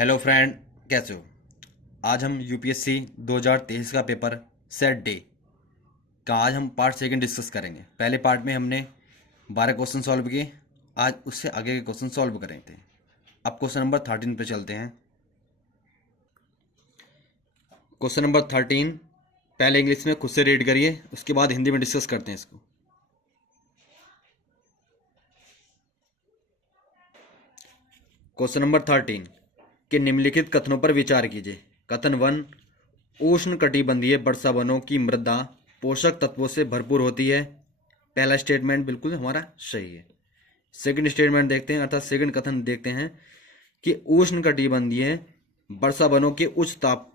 Hello friend, कैसे हो। आज हम यूपीएससी 2023 का पेपर सेट डे का आज हम पार्ट सेकंड डिस्कस करेंगे। पहले पार्ट में हमने 12 क्वेश्चन सॉल्व किए, आज उससे आगे के क्वेश्चन सॉल्व करेंगे थे। अब क्वेश्चन नंबर 13 पे चलते हैं। क्वेश्चन नंबर 13 पहले इंग्लिश में खुद से रीड करिए, उसके बाद हिंदी में डिस्कस करते हैं इसको। क्वेश्चन नंबर 13 के निम्नलिखित कथनों पर विचार कीजिए। कथन 1, उष्ण कटिबंधीय वर्षा वनों की मृदा पोषक तत्वों से भरपूर होती है। पहला स्टेटमेंट बिल्कुल हमारा सही है। सेकंड स्टेटमेंट देखते हैं, अर्थात सेकंड कथन देखते हैं कि उष्ण कटिबंधीय वर्षा वनों के उच्च ताप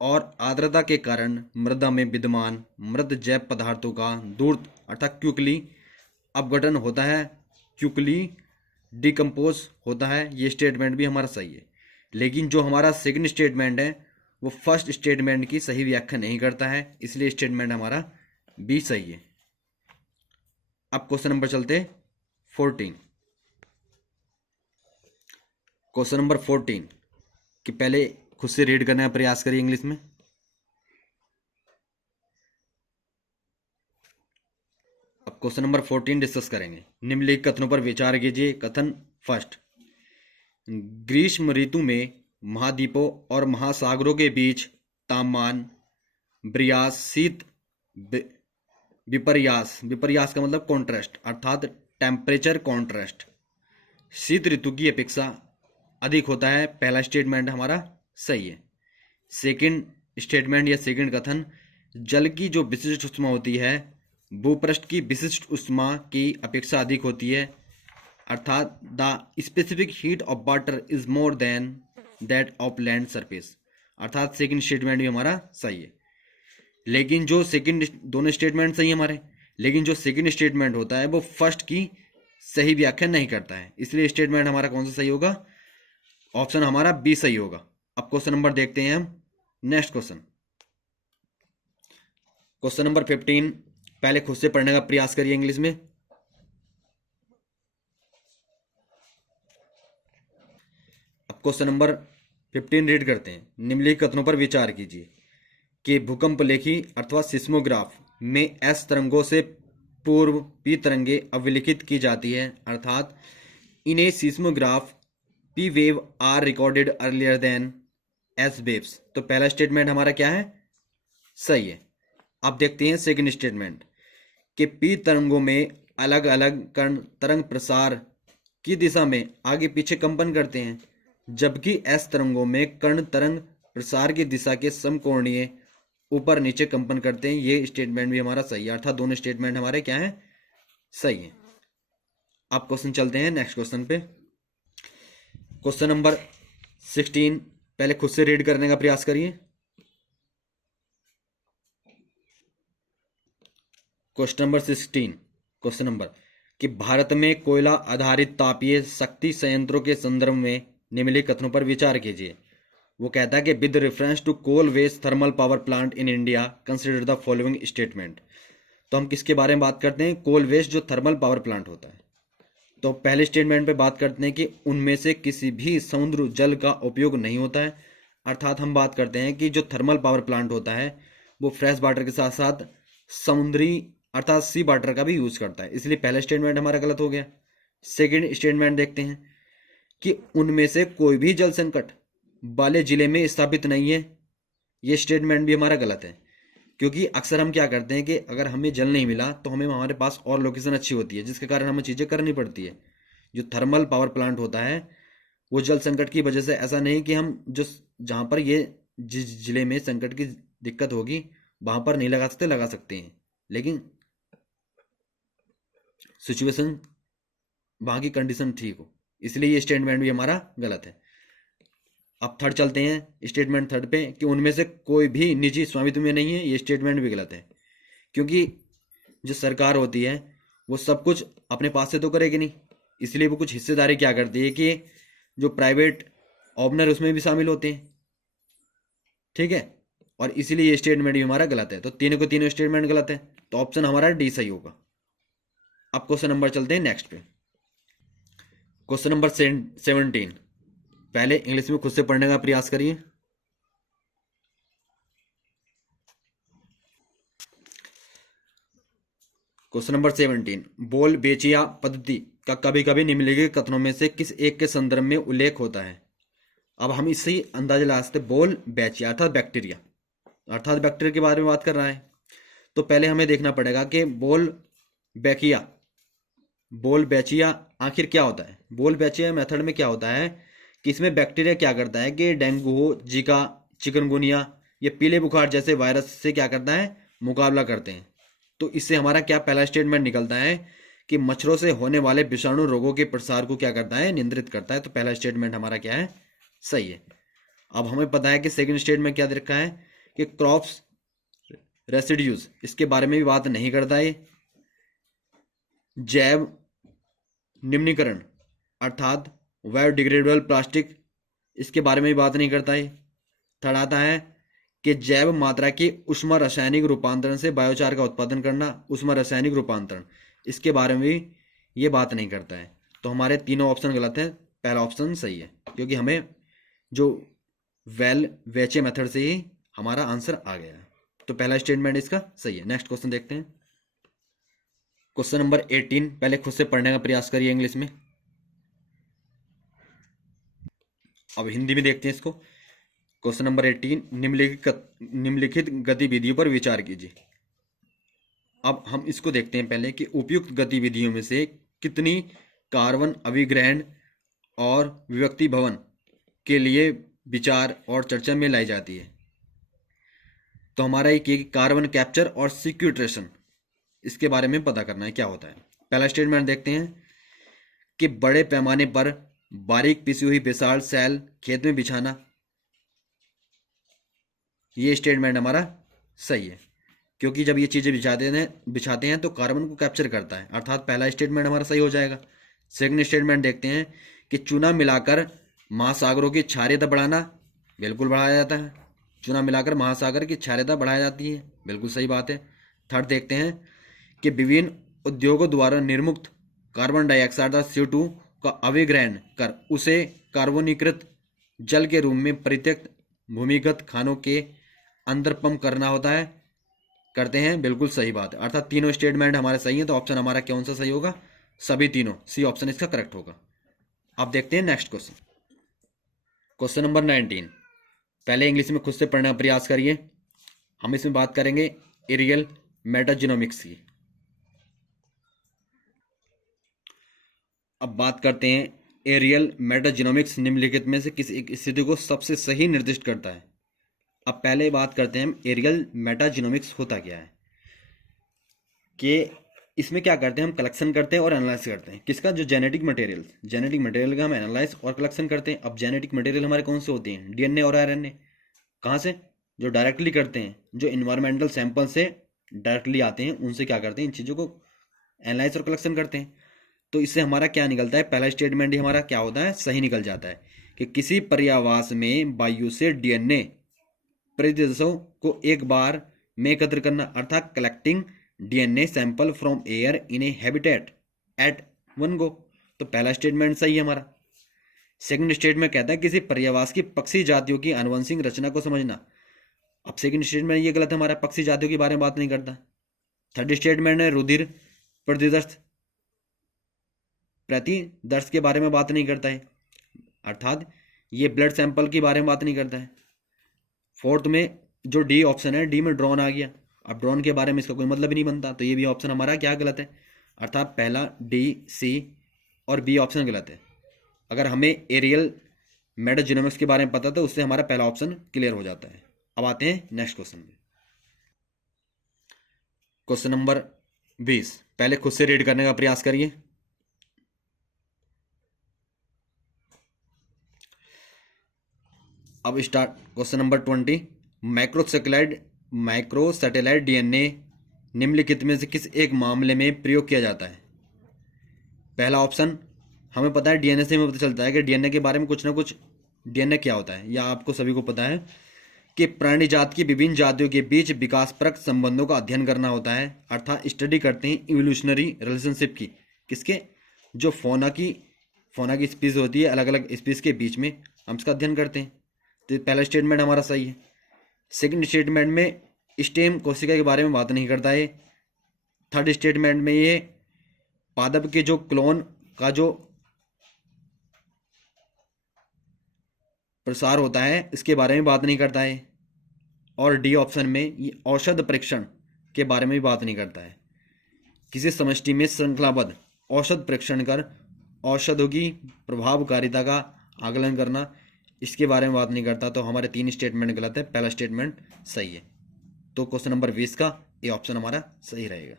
और आर्द्रता के कारण मृदा में विद्यमान मृद जैव पदार्थों का दूर अर्थात क्विकली अपघटन होता है, क्विकली डिकम्पोज होता है। ये स्टेटमेंट भी हमारा सही है, लेकिन जो हमारा सेकंड स्टेटमेंट है वो फर्स्ट स्टेटमेंट की सही व्याख्या नहीं करता है, इसलिए स्टेटमेंट हमारा बी सही है। अब क्वेश्चन नंबर चलते 14। क्वेश्चन नंबर 14 कि पहले खुद से रीड करने का प्रयास करिए इंग्लिश में। अब क्वेश्चन नंबर 14 डिस्कस करेंगे। निम्नलिखित कथनों पर विचार कीजिए। कथन फर्स्ट, ग्रीष्म ऋतु में महाद्वीपों और महासागरों के बीच तापमान ब्रियास शीत विपर्यास, विपर्यास का मतलब कॉन्ट्रास्ट अर्थात टेम्परेचर कॉन्ट्रास्ट शीत ऋतु की अपेक्षा अधिक होता है। पहला स्टेटमेंट हमारा सही है। सेकंड स्टेटमेंट या सेकंड कथन, जल की जो विशिष्ट उष्मा होती है भूपृष्ठ की विशिष्ट उष्मा की अपेक्षा अधिक होती है, अर्थात the specific heat of water is more than that of land surface, अर्थात सेकंड स्टेटमेंट भी हमारा सही है। लेकिन जो सेकंड दोनों स्टेटमेंट सही है हमारे, लेकिन जो सेकंड स्टेटमेंट होता है वो फर्स्ट की सही व्याख्या नहीं करता है, इसलिए स्टेटमेंट हमारा कौन सा सही होगा? ऑप्शन हमारा बी सही होगा। अब क्वेश्चन नंबर देखते हैं हम। नेक्स्ट क्वेश्चन, क्वेश्चन नंबर 15 पहले खुद से पढ़ने का प्रयास करिए इंग्लिश में। अब क्वेश्चन नंबर 15 रीड करते हैं। निम्नलिखित कथनों पर विचार कीजिए कि भूकंप लेखी अथवा सिस्मोग्राफ में एस तरंगों से पूर्व पी तरंगे अवलिखित की जाती है, अर्थात in a seismograph P wave are recorded earlier than S waves. तो पहला स्टेटमेंट हमारा क्या है? सही है। अब देखते हैं सेकंड स्टेटमेंट कि पी तरंगों में अलग अलग कण तरंग प्रसार की दिशा में आगे पीछे कंपन करते हैं, जबकि एस तरंगों में कण तरंग प्रसार की दिशा के समकोणीय ऊपर नीचे कंपन करते हैं। ये स्टेटमेंट भी हमारा सही है, अर्थात दोनों स्टेटमेंट हमारे क्या है? सही है। अब क्वेश्चन चलते हैं नेक्स्ट क्वेश्चन पे। क्वेश्चन नंबर 16 पहले खुद से रीड करने का प्रयास करिए। क्वेश्चन नंबर 16 क्वेश्चन नंबर कि भारत में कोयला आधारित तापीय शक्ति संयंत्रों के संदर्भ में निम्नलिखित कथनों पर विचार कीजिए। वो कहता है कि with reference to coal waste thermal power plant in India consider the following statement. तो हम किसके बारे में बात करते हैं? कोल वेस्ट जो थर्मल पावर प्लांट होता है। तो पहले स्टेटमेंट पे बात करते हैं कि उनमें से किसी भी समुद्र जल का उपयोग नहीं होता है, अर्थात हम बात करते हैं कि जो थर्मल पावर प्लांट होता है वो फ्रेश वाटर के साथ साथ समुद्री अर्थात सी वाटर का भी यूज करता है, इसलिए पहला स्टेटमेंट हमारा गलत हो गया। सेकेंड स्टेटमेंट देखते हैं कि उनमें से कोई भी जल संकट वाले जिले में स्थापित नहीं है। ये स्टेटमेंट भी हमारा गलत है, क्योंकि अक्सर हम क्या करते हैं कि अगर हमें जल नहीं मिला तो हमें हमारे पास और लोकेशन अच्छी होती है, जिसके कारण हमें चीज़ें करनी पड़ती है। जो थर्मल पावर प्लांट होता है वो जल संकट की वजह से, ऐसा नहीं कि हम जो जहाँ पर ये जिस जिले में संकट की दिक्कत होगी वहाँ पर नहीं लगा सकते, लगा सकते हैं, लेकिन सिचुएशन वहाँ की कंडीशन ठीक हो, इसलिए ये स्टेटमेंट भी हमारा गलत है। अब थर्ड चलते हैं स्टेटमेंट थर्ड पे कि उनमें से कोई भी निजी स्वामित्व में नहीं है। ये स्टेटमेंट भी गलत है, क्योंकि जो सरकार होती है वो सब कुछ अपने पास से तो करेगी नहीं, इसलिए वो कुछ हिस्सेदारी क्या करती है कि जो प्राइवेट ओनर उसमें भी शामिल होते हैं, ठीक है, और इसीलिए ये स्टेटमेंट भी हमारा गलत है। तो तीनों को तीनों स्टेटमेंट गलत है, तो ऑप्शन हमारा डी सही होगा। अब क्वेश्चन नंबर चलते हैं नेक्स्ट पे। क्वेश्चन नंबर 17 पहले इंग्लिश में खुद से पढ़ने का प्रयास करिए। क्वेश्चन नंबर 17, बोल बेचिया पद्धति का कभी कभी निम्नलिखित कथनों में से किस एक के संदर्भ में उल्लेख होता है। अब हम इससे ही अंदाजा लगा सकते, बोल बेचिया अर्थात बैक्टीरिया के बारे में बात कर रहा है। तो पहले हमें देखना पड़ेगा कि बोल बेचिया आखिर क्या होता है। बोल बेचिया मेथड में क्या होता है कि इसमें बैक्टीरिया क्या करता है कि डेंगू हो, जीका, चिकनगुनिया, ये पीले बुखार जैसे वायरस से क्या करता है, मुकाबला करते हैं। तो इससे हमारा क्या पहला स्टेटमेंट निकलता है कि मच्छरों से होने वाले विषाणु रोगों के प्रसार को क्या करता है, नियंत्रित करता है। तो पहला स्टेटमेंट हमारा क्या है, सही है। अब हमें पता है कि सेकंड स्टेटमेंट क्या दे रखा है कि क्रॉप्स रेसिड्यूज, इसके बारे में भी बात नहीं करता है। जैव निम्नीकरण अर्थात बायोडिग्रेडेबल प्लास्टिक, इसके बारे में भी बात नहीं करता है। थर्ड आता है कि जैव मात्रा की उष्मा रासायनिक रूपांतरण से बायोचार का उत्पादन करना, उष्मा रासायनिक रूपांतरण, इसके बारे में भी ये बात नहीं करता है। तो हमारे तीनों ऑप्शन गलत हैं, पहला ऑप्शन सही है, क्योंकि हमें जो वेचे मेथड से ही हमारा आंसर आ गया है। तो पहला स्टेटमेंट इसका सही है। नेक्स्ट क्वेश्चन देखते हैं। क्वेश्चन नंबर 18, पहले खुद से पढ़ने का प्रयास करिए इंग्लिश में। अब हिंदी में देखते हैं इसको। क्वेश्चन नंबर 18, निम्नलिखित गतिविधियों पर विचार कीजिए। अब हम इसको देखते हैं पहले कि उपयुक्त गतिविधियों में से कितनी कार्बन अभिग्रहण और विभक्ति भवन के लिए विचार और चर्चा में लाई जाती है। तो हमारा एक कार्बन कैप्चर और सिक्वेस्ट्रेशन, इसके बारे में पता करना है क्या होता है। पहला स्टेटमेंट देखते हैं कि बड़े पैमाने पर बारीक पिसी हुई बेसाल्ट सेल खेत में बिछाना, ये स्टेटमेंट हमारा सही है, क्योंकि जब ये चीज़ें बिछाते हैं तो कार्बन को कैप्चर करता है, अर्थात पहला स्टेटमेंट हमारा सही हो जाएगा। सेकंड स्टेटमेंट देखते हैं कि चूना मिलाकर महासागरों की क्षारीयता बढ़ाना, बिल्कुल बढ़ाया जाता है। चूना मिलाकर महासागर की क्षारीयता बढ़ाई जाती है, बिल्कुल सही बात है। थर्ड देखते हैं कि विभिन्न उद्योगों द्वारा निर्मुक्त कार्बन डाइऑक्साइड CO2 का अभिग्रहण कर उसे कार्बोनीकृत जल के रूप में परित्यक्त भूमिगत खानों के अंदर पंप करना होता है, करते हैं, बिल्कुल सही बात है। अर्थात तीनों स्टेटमेंट हमारे सही हैं। तो ऑप्शन हमारा कौन सा सही होगा, सभी तीनों, सी ऑप्शन इसका करेक्ट होगा। अब देखते हैं नेक्स्ट क्वेश्चन। क्वेश्चन नंबर 19, पहले इंग्लिश में खुद से पढ़ने का प्रयास करिए। हम इसमें बात करेंगे एरियल मेटाजीनोमिक्स की। अब बात करते हैं एरियल मेटाजीनोमिक्स निम्नलिखित में से किस एक स्थिति को सबसे सही निर्दिष्ट करता है। अब पहले बात करते हैं हम एरियल मेटाजीनोमिक्स होता क्या है, कि इसमें क्या करते हैं, हम कलेक्शन करते हैं और एनालाइज करते हैं किसका, जो जेनेटिक मटेरियल का हम एनालाइज और कलेक्शन करते हैं। अब जेनेटिक मटेरियल हमारे कौन से होते हैं, DNA और RNA। कहाँ से, जो डायरेक्टली करते हैं, जो इन्वायरमेंटल सैंपल से डायरेक्टली आते हैं, उनसे क्या करते हैं, इन चीज़ों को एनालाइज और कलेक्शन करते हैं। तो इससे हमारा क्या निकलता है, पहला स्टेटमेंट ही हमारा क्या होता है, सही निकल जाता है कि किसी पर्यावास में वायु से DNA प्रतिदर्शों को एक बार में एकत्र करना, अर्थात collecting DNA sample from air in a habitat at one go. तो पहला स्टेटमेंट सही है हमारा। सेकंड स्टेटमेंट कहता है किसी पर्यावास की पक्षी जातियों की आनुवंशिक रचना को समझना। अब सेकंड स्टेटमेंट ये गलत है हमारा, पक्षी जातियों के बारे में बात नहीं करता। थर्ड स्टेटमेंट है रुधिर प्रतिदर्श के बारे में बात नहीं करता है, अर्थात ये ब्लड सैंपल के बारे में बात नहीं करता है। फोर्थ में जो डी ऑप्शन है, डी में ड्रोन आ गया। अब ड्रोन के बारे में इसका कोई मतलब ही नहीं बनता, तो ये भी ऑप्शन हमारा क्या गलत है, अर्थात पहला D, C और B ऑप्शन गलत है। अगर हमें एरियल मेटाजीनोमिक्स के बारे में पता था, उससे हमारा पहला ऑप्शन क्लियर हो जाता है। अब आते हैं नेक्स्ट क्वेश्चन में। क्वेश्चन नंबर 20, पहले खुद से रीड करने का प्रयास करिए। अब start. Question number 20, microsatellite DNA निम्नलिखित में से किस एक मामले में प्रयोग किया जाता है। पहला ऑप्शन, हमें पता है DNA से हमें पता चलता है कि DNA के बारे में कुछ ना कुछ, DNA क्या होता है, या आपको सभी को पता है कि प्राणी जात की विभिन्न जातियों के बीच विकासपरक संबंधों का अध्ययन करना होता है, अर्थात स्टडी करते हैं इवोल्यूशनरी रिलेशनशिप की, किसके, जो फौना की स्पीसीज होती है, अलग अलग स्पीसीज के बीच में, हम इसका अध्ययन करते हैं। तो ये पहला स्टेटमेंट हमारा सही है। सेकंड स्टेटमेंट में स्टेम कोशिका के बारे में बात नहीं करता है। थर्ड स्टेटमेंट में ये पादप के जो क्लोन का जो प्रसार होता है इसके बारे में बात नहीं करता है। और डी ऑप्शन में ये औषध परीक्षण के बारे में भी बात नहीं करता है। किसी समष्टि में श्रृंखलाबद्ध औषध परीक्षण कर औषधों की प्रभावकारिता का आकलन करना, इसके बारे में बात नहीं करता। तो हमारे 3 स्टेटमेंट गलत है, पहला स्टेटमेंट सही है। तो क्वेश्चन नंबर 20 का ये ऑप्शन हमारा सही रहेगा।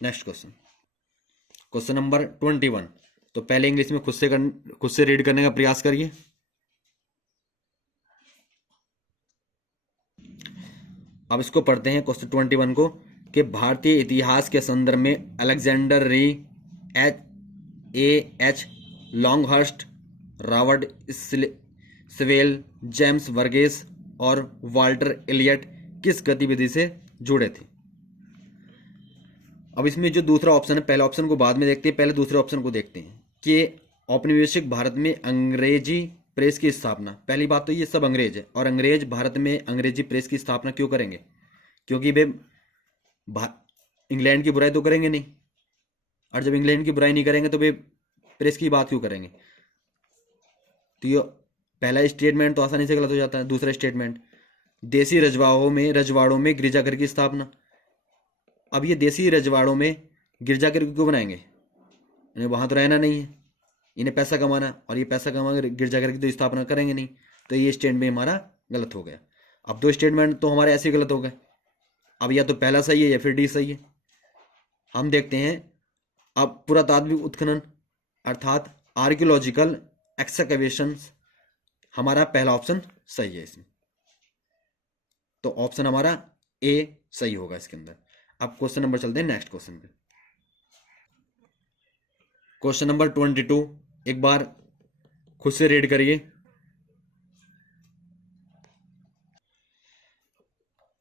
Next question number 21। तो पहले इंग्लिश में खुद से रीड करने का प्रयास करिए। अब इसको पढ़ते हैं क्वेश्चन 21 को कि भारतीय इतिहास के संदर्भ में अलेक्जेंडर री, H Longhurst, Robert swell, James Varghese और वाल्टर एलियट किस गतिविधि से जुड़े थे। अब इसमें जो दूसरा ऑप्शन है, पहले ऑप्शन को बाद में देखते हैं, पहले दूसरे ऑप्शन को देखते हैं कि औपनिवेशिक भारत में अंग्रेजी प्रेस की स्थापना। पहली बात तो ये सब अंग्रेज है, और अंग्रेज भारत में अंग्रेजी प्रेस की स्थापना क्यों करेंगे? क्योंकि वे इंग्लैंड की बुराई तो करेंगे नहीं, और जब इंग्लैंड की बुराई नहीं करेंगे तो वे प्रेस की बात क्यों करेंगे? तो ये पहला स्टेटमेंट तो आसानी से गलत हो जाता है। दूसरा स्टेटमेंट, देसी रजवाड़ों में गिरजाघर की स्थापना। अब ये देसी रजवाड़ों में गिरजाघर क्यों बनाएंगे? इन्हें वहां तो रहना नहीं है, इन्हें पैसा कमाना, और ये पैसा कमा गिरजाघर की तो स्थापना करेंगे नहीं। तो ये स्टेटमेंट हमारा गलत हो गया। अब 2 स्टेटमेंट तो हमारे ऐसे गलत हो गए। अब या तो पहला सही है या फिर डी सही है। हम देखते हैं अब पुरातात्विक उत्खनन अर्थात आर्कियोलॉजिकल एक्सकवेशंस, हमारा पहला ऑप्शन सही है इसमें। तो ऑप्शन हमारा ए सही होगा इसके अंदर। अब क्वेश्चन नंबर चलते हैं नेक्स्ट क्वेश्चन पे। क्वेश्चन नंबर 22 एक बार खुद से रीड करिए।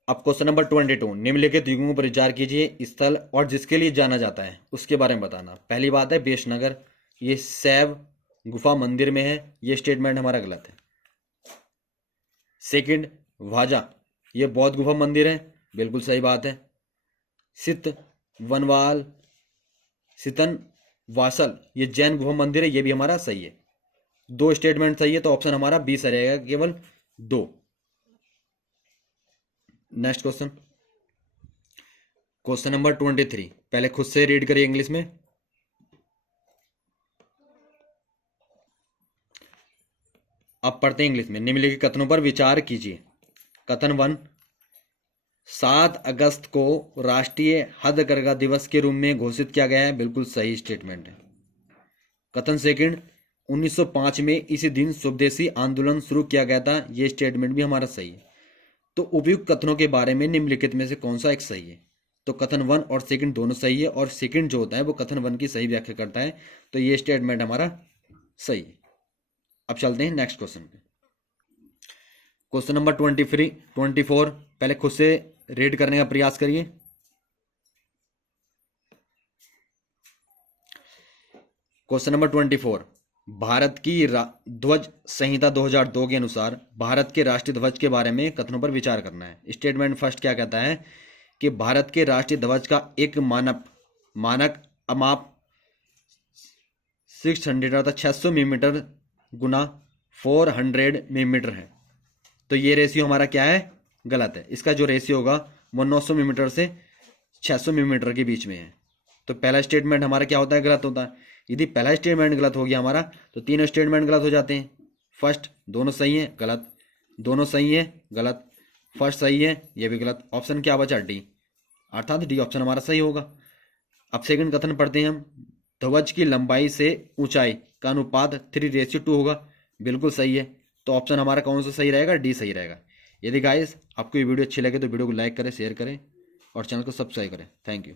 अब क्वेश्चन नंबर 22, निम्नलिखित युगों पर विचार कीजिए, स्थल और जिसके लिए जाना जाता है उसके बारे में बताना। पहली बात है बेशनगर, ये शैव गुफा मंदिर में है, ये स्टेटमेंट हमारा गलत है। सेकंड, वाजा, ये बौद्ध गुफा मंदिर है, बिल्कुल सही बात है। सितन वासल, ये जैन गुफा मंदिर है, ये भी हमारा सही है। 2 स्टेटमेंट सही है, तो ऑप्शन हमारा बी सही रहेगा, केवल 2। नेक्स्ट क्वेश्चन नंबर 23, पहले खुद से रीड करिए इंग्लिश में। अब पढ़ते हैं इंग्लिश में। निम्नलिखित कथनों पर विचार कीजिए। कथन 1, 7 अगस्त को राष्ट्रीय हथकरघा दिवस के रूप में घोषित किया गया है, बिल्कुल सही स्टेटमेंट है। कथन सेकंड, 1905 में इसी दिन स्वदेशी आंदोलन शुरू किया गया था, यह स्टेटमेंट भी हमारा सही है। तो उपयुक्त कथनों के बारे में निम्नलिखित में से कौन सा एक सही है? तो कथन 1 और सेकंड दोनों सही है, और सेकंड जो होता है वो कथन 1 की सही व्याख्या करता है, तो ये स्टेटमेंट हमारा सही है। अब चलते हैं नेक्स्ट क्वेश्चन पे। क्वेश्चन नंबर 24, पहले खुद से रीड करने का प्रयास करिए। क्वेश्चन नंबर 24, भारत की ध्वज संहिता 2002 के अनुसार भारत के राष्ट्रीय ध्वज के बारे में कथनों पर विचार करना है। स्टेटमेंट फर्स्ट क्या कहता है कि भारत के राष्ट्रीय ध्वज का एक मानक अमाप 600 अर्थात 600 मिलीमीटर गुना 400 मिलीमीटर है। तो ये रेशियो हमारा क्या है? गलत है। इसका जो रेशियो होगा वो 900 मिलीमीटर से 600 मिलीमीटर के बीच में है। तो पहला स्टेटमेंट हमारा क्या होता है? गलत होता है। यदि पहला स्टेटमेंट गलत हो गया हमारा, तो तीनों स्टेटमेंट गलत हो जाते हैं। फर्स्ट दोनों सही है, गलत, दोनों सही है, गलत, फर्स्ट सही है, ये भी गलत। ऑप्शन क्या बचा? डी, अर्थात डी ऑप्शन हमारा सही होगा। अब सेकंड कथन पढ़ते हैं हम। ध्वज की लंबाई से ऊंचाई का अनुपात 3:2 होगा, बिल्कुल सही है। तो ऑप्शन हमारा कौन सा सही रहेगा? डी सही रहेगा। यदि गाइस आपको ये वीडियो अच्छी लगे तो वीडियो को लाइक करें, शेयर करें और चैनल को सब्सक्राइब करें। Thank you.